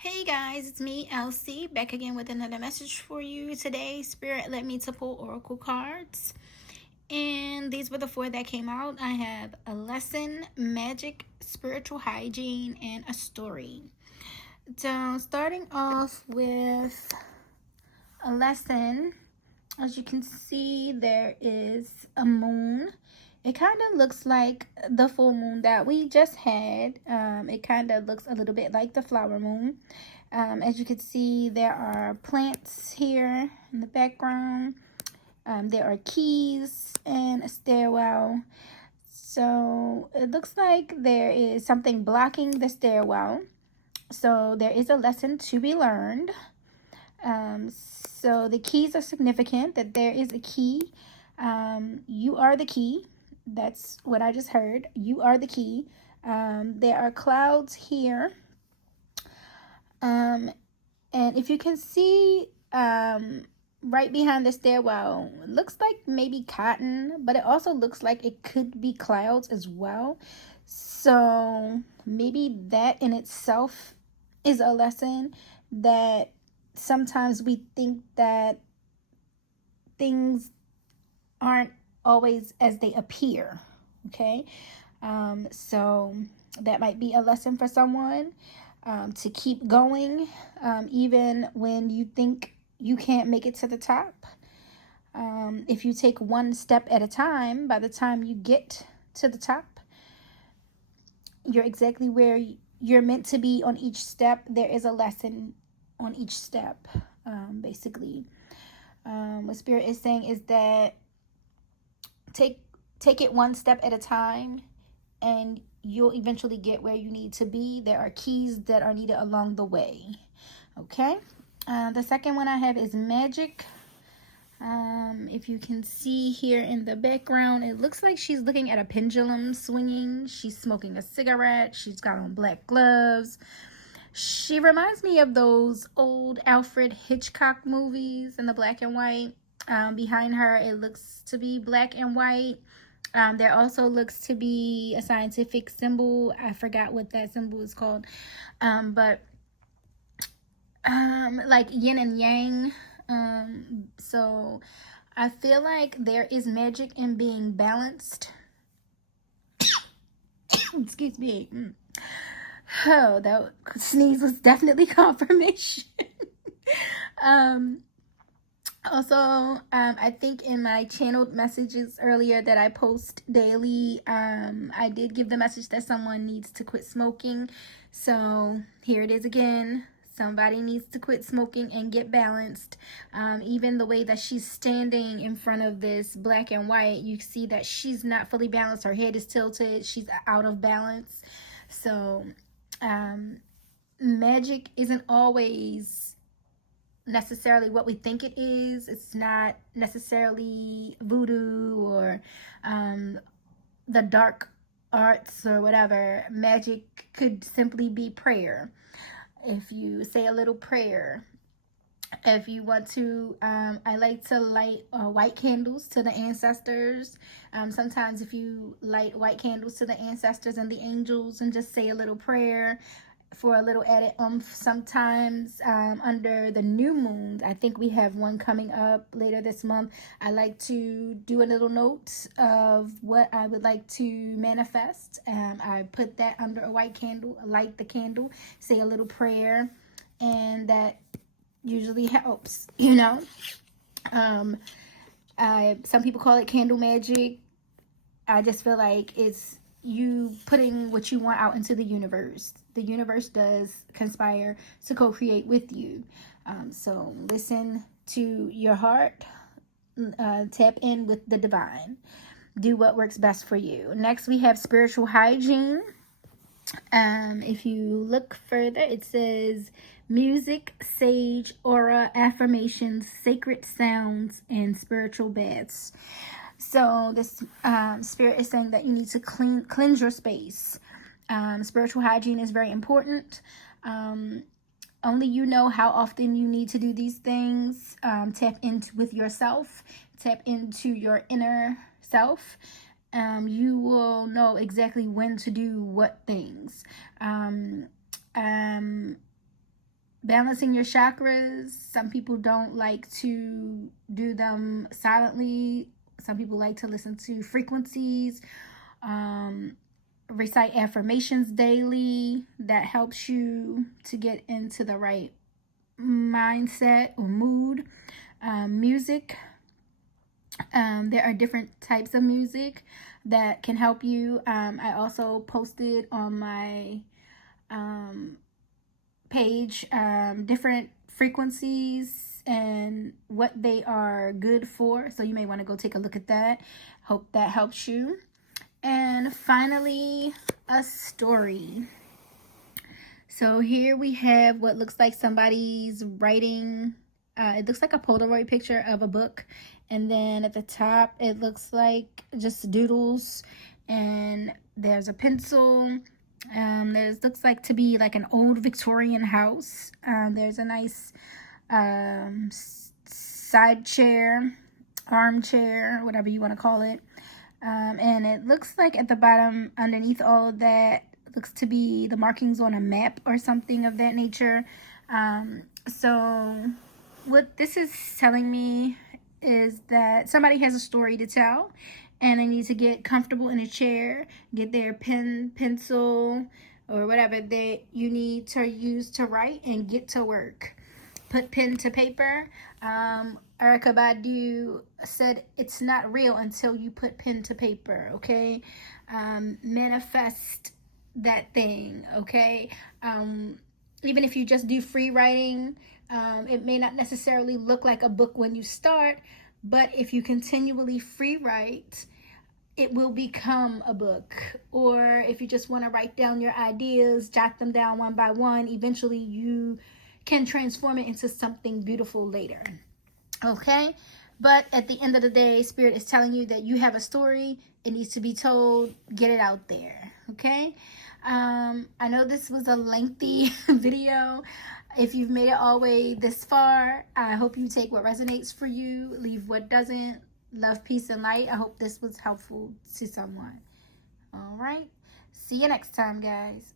Hey guys, it's me, Elsie, back again with another message for you today. Spirit led me to pull oracle cards, and these were the four that came out. I have a lesson, magic, spiritual hygiene, and a story. So, starting off with a lesson, as you can see, there is a moon. It kind of looks like the full moon that we just had. It kind of looks a little bit like the flower moon. As you can see, there are plants here in the background. There are keys and a stairwell. So it looks like there is something blocking the stairwell. So there is a lesson to be learned. So the keys are significant, that there is a key. You are the key. That's what I just heard. You are the key. There are clouds here. And if you can see right behind the stairwell, it looks like maybe cotton, but it also looks like it could be clouds as well. So maybe that in itself is a lesson, that sometimes we think that things aren't always as they appear. Okay. So that might be a lesson for someone, to keep going, even when you think you can't make it to the top. If you take one step at a time, by the time you get to the top, you're exactly where you're meant to be on each step. There is a lesson on each step, basically. What Spirit is saying is that take it one step at a time, and you'll eventually get where you need to be. There are keys that are needed along the way. Okay. The second one I have is magic. If you can see here in the background, it looks like she's looking at a pendulum swinging. She's smoking a cigarette. She's got on black gloves. She reminds me of those old Alfred Hitchcock movies in the black and white. Behind her, it looks to be black and white. There also looks to be a scientific symbol. I forgot what that symbol is called. But like yin and yang. So I feel like there is magic in being balanced. Excuse me. Oh, that sneeze was definitely confirmation. Also, I think in my channeled messages earlier that I post daily, I did give the message that someone needs to quit smoking. So here it is again. Somebody needs to quit smoking and get balanced. Even the way that she's standing in front of this black and white, you see that she's not fully balanced. Her head is tilted. She's out of balance. So magic isn't always necessarily what we think it is. It's not necessarily voodoo or the dark arts or whatever. Magic could simply be prayer. If you say a little prayer, if you want to, I like to light white candles to the ancestors. Sometimes if you light white candles to the ancestors and the angels and just say a little prayer for a little added sometimes under the new moon, I think we have one coming up later this month, I like to do a little note of what I would like to manifest. I put that under a white candle, light the candle, say a little prayer, and that usually helps, some people call it candle magic. I just feel like it's you putting what you want out into the universe. The universe does conspire to co-create with you. So listen to your heart, tap in with the divine, do what works best for you. Next, we have spiritual hygiene. If you look further, it says music, sage, aura, affirmations, sacred sounds, and spiritual baths. So this spirit is saying that you need to cleanse your space. Spiritual hygiene is very important. Only you know how often you need to do these things. Tap into with yourself. Tap into your inner self. You will know exactly when to do what things. balancing your chakras. Some people don't like to do them silently. Some people like to listen to frequencies. Recite affirmations daily. That helps you to get into the right mindset or mood. Music. There are different types of music that can help you. I also posted on my page different frequencies and what they are good for, so you may want to go take a look at that. Hope that helps you. And finally, a story. So here we have what looks like somebody's writing. It looks like a Polaroid picture of a book, and then at the top it looks like just doodles, and there's a pencil. There's looks like to be like an old Victorian house. There's a nice side chair, armchair, whatever you want to call it. And it looks like at the bottom, underneath all of that, looks to be the markings on a map or something of that nature. So what this is telling me is that somebody has a story to tell, and they need to get comfortable in a chair, get their pen, pencil, or whatever that you need to use to write, and get to work. Put pen to paper. Erykah Badu said it's not real until you put pen to paper, okay? Manifest that thing, okay? Even if you just do free writing, it may not necessarily look like a book when you start, but if you continually free write, it will become a book. Or if you just want to write down your ideas, jot them down one by one, eventually you can transform it into something beautiful later. Okay? But at the end of the day, Spirit is telling you that you have a story. It needs to be told. Get it out there. Okay? I know this was a lengthy video. If you've made it all the way this far, I hope you take what resonates for you, leave what doesn't. Love, peace, and light. I hope this was helpful to someone. All right. See you next time, guys.